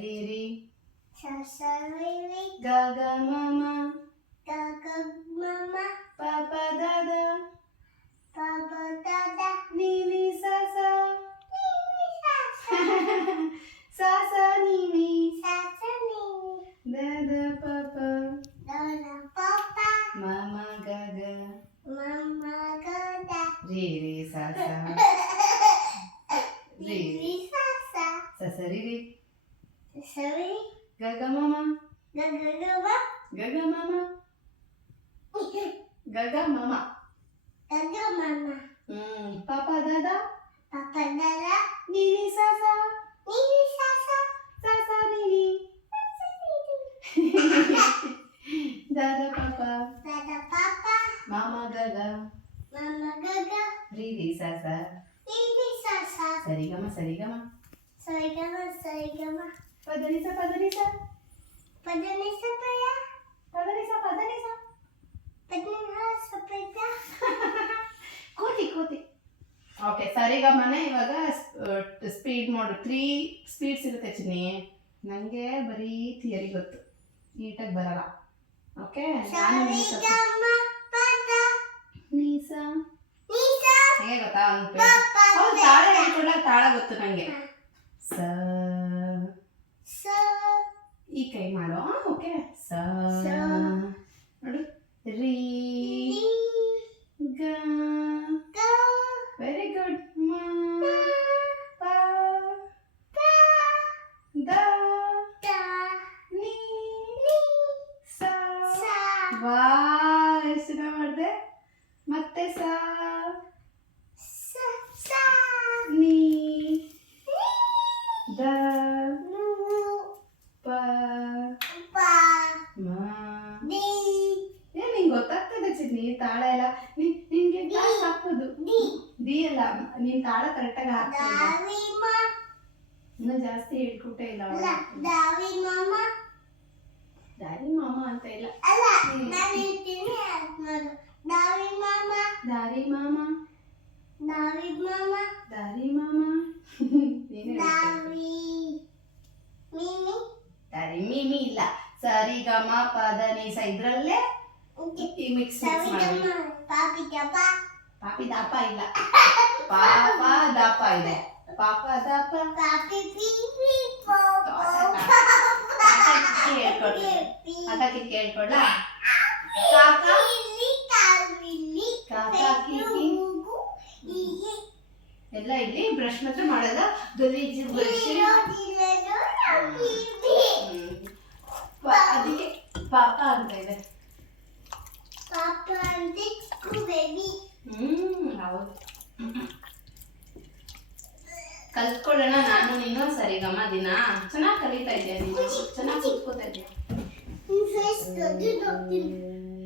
ರಿ ರಿ Sasariri, ಗ ಗ ಮ ಮ gaga mama, ಪ ಪ ದ ದ papa dada, ನಿ ನಿ ಸ ಸ mimi sasa, ಸ ಸ ನಿ ನಿ sasa mimi, ದ ದ ಪ ಪ dada papa, ಮ ಮ ಗ ಗ mama gada, ರಿ ರಿ ಸ ಸ ರಿ mimi sasa, ಸ ಸ ರಿ ರಿ sasari, ಗ ಗ ಮ ಮ gaga gama, ಗ ಗ ಮ ಮ ಗ ಗ ಮ ಮ gaga mama, ಪ ಪ ದ ದ papa dada, ನಿ ನಿ ಸ ಸ mimi sasa, ಸ ಸ ನಿ ನಿ ದ ದ ಪ ಪ dada papa, ಮ ಮ ಗ ಗ mama gaga, ರಿ ರಿ ಸ ಸ mimi sasa, ಸರಿ ಗ ಮ ಸರಿ ಗ ಮ sarigama, ಪದ ನಿ ಸ ಪದ ನಿ ಸ padani sapaya, ಪದ ನಿ ಸ ಪದ ನಿ ಸ padani sapaya, ಕೂತಿ ಕೂತಿ ಓಕೆ ಸರಿಗಮನೆ ಇವಾಗ ಸ್ಪೀಡ್ ಮೋಡ್ 3 ಸ್ಪೀಡ್ಸ್ ಇರುತ್ತೆ ಚಿನ್ನಿ ನನಗೆ ಬರೀ ಥಿಯರಿ ಗೊತ್ತು ನೀಟಾಗಿ ಬರಲ್ಲ ಓಕೆ sarigama, pada, ನೀಸ nisa, ಹೇಗೆ ಗೊತ್ತಾ papa, ಹೌದು ತಾಳ ಹೇಳ್ಕೊಡಲ್ಲ ತಾಳ ಗೊತ್ತು ನನಗೆ ಸ so, ಈ ಕೈ ಮಾಡೋ ಓಕೆ ಸ ಸ. ನೋಡು ರೀ li, ಗ ga, ವೆರಿ ಗುಡ್ ಮ ಪ pa, ದ da, ನೀ ni, ಸ sa, ವಾ ಎಷ್ಟು ಚೆನ್ನಾಗಿ ಮಾಡಿದೆ ಮತ್ತೆ ಸ sa, ನೀ ni, ದ nu, ಪ pa, ಮ di, ನಿಂಗೆ ಗೊತ್ತಾಗ್ತದೆ ಚಿನ್ನಿ ತಾಳ ಎಲ್ಲ ನಿನ್ಗೆ ಕ್ಲಾಸ್ ಹಾಕೋದು di, ದಿ ಅಲ್ಲ ನೀನ್ ತಾಳ ಕರೆಕ್ಟಾಗಿ ಹಾಕ್ತಾ ಇಲ್ಲ darima, ಇನ್ನೂ ಜಾಸ್ತಿ ಹೇಳ್ಕೊಟ್ಟೇ ಇಲ್ಲ ಅವಳು. la, dari mama, ದಾರಿ ಮಾಮ ಅಂತ ಇಲ್ಲ ಅಲ್ಲ ನಾನು ಹೇಳ್ತೀನಿ ನೋಡು ದಾರಿ ಮಾಮ ದಾರಿ ಮಾಮ ದಾರಿ ಮಾಮ ದಾರಿ ಮಾಮ ನೀನೇ ಹೇಳ್ಬೇಕು. ದಾರಿ ಮಿಮಿ ದಾರಿ ಮೀಮಿ ಇಲ್ಲ ಸರಿ ಗ ಮ ಪದ ನಿ ಸ ಇದ್ರಲ್ಲೇ ಮಿಕ್ಸ್ ಮಾಡಿ ಸವಿಗಮ್ಮ ಪಾಪಿ ಜಪ ಪಾಪಿ ದಾಪ ಇಲ್ಲ ಪಾಪ ದಾಪ ಇದೆ ಪಾಪ ದಾಪ ಪಾಪಿ ಪಿಪಿ ಪೋಪೋ ಅಕ್ಕ ಕಿಕ್ಕಿ ಹೇಳ್ಕೊಡ್ಲ ಕಾಕ ಇಲ್ಲಿ ಕಾಲ್ವಿಲ್ಲಿ ಕಾಕ ಕಿಕ್ಕಿ ಎಲ್ಲ ಇಲ್ಲಿ ಬ್ರಷ್ ಮಾತ್ರ ಮಾಡೋದ ಗಲೀಜು ಬ್ರಷ್ ಅದಕ್ಕೆ ಪಾಪ ಅಂತ ಇದೆ ಪಾಪ ಅಂದ್ರೆ ಚಿಕ್ಕು ಬೇಬಿ ಹೌದು ಕಲ್ತ್ಕೊಳ್ಳೋಣ ನಾನು ನೀನು ಸರಿಗಮ ದಿನ ಚೆನ್ನಾಗಿ ಕಲಿತಾ ಇದ್ದೆ ನೀನು ಚೆನ್ನಾಗಿ ಕೂತ್ಕೋತಾ ಇದ್ದೆ ಫೇಸ್ ದೊಡ್ಡ